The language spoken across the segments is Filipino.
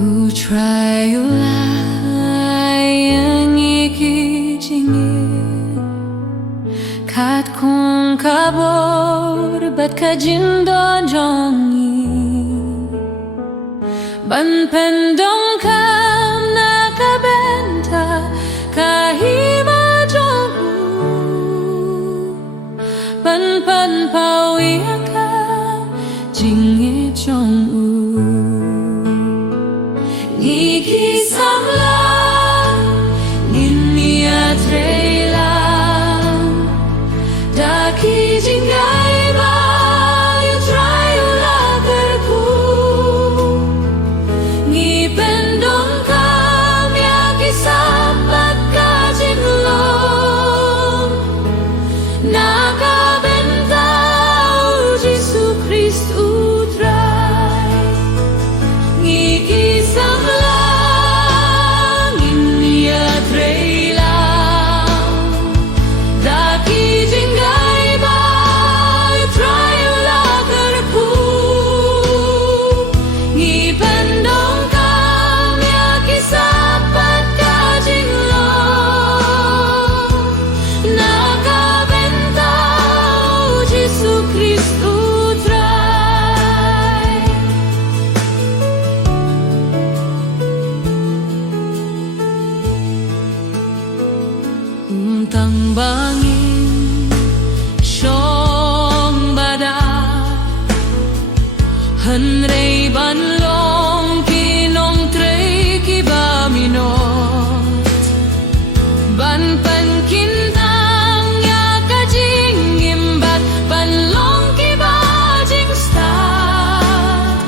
Who try you yang ikijingin kat kung kabor bat ka jindon jongi ban pendong kam nakabenta kahima jongu ban pan pawiaka jingi jongu Niki samla ninia trela daki jingai ba you try you lagerku ni pendong kam ya kisapat ka jinlong nakabentao Jesu Kristu try ngiki tang bangin siyong bada hanrei banlong kinong trei kiba minot ban pan kintang ya kajing imbat banlong kiba jing stat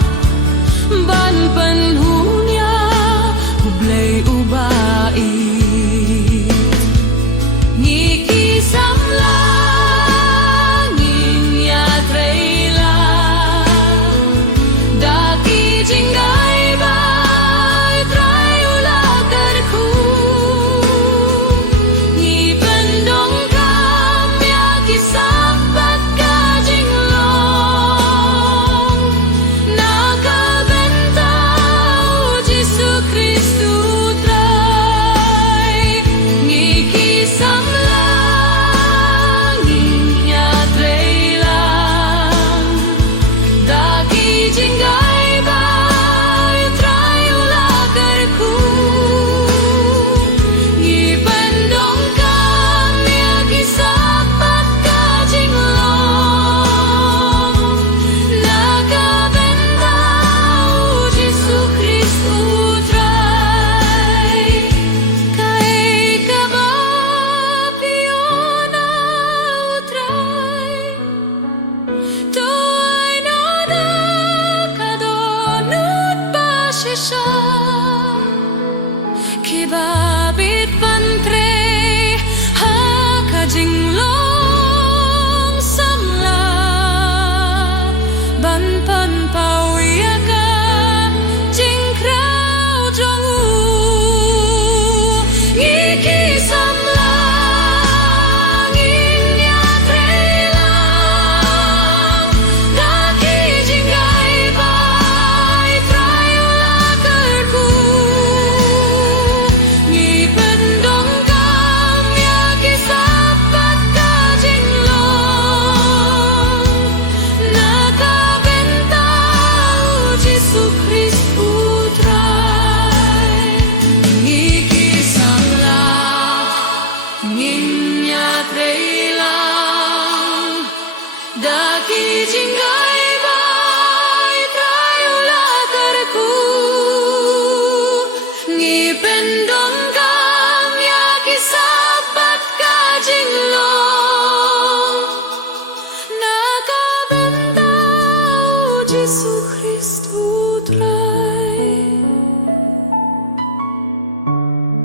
ban pan hunya hublay ubai Kibabit pantre hakajinglong samla ban pan pawiaka jingkrau jongu ngiki samla nginya trelang daki jinggai bai trayula kerku Daki jingga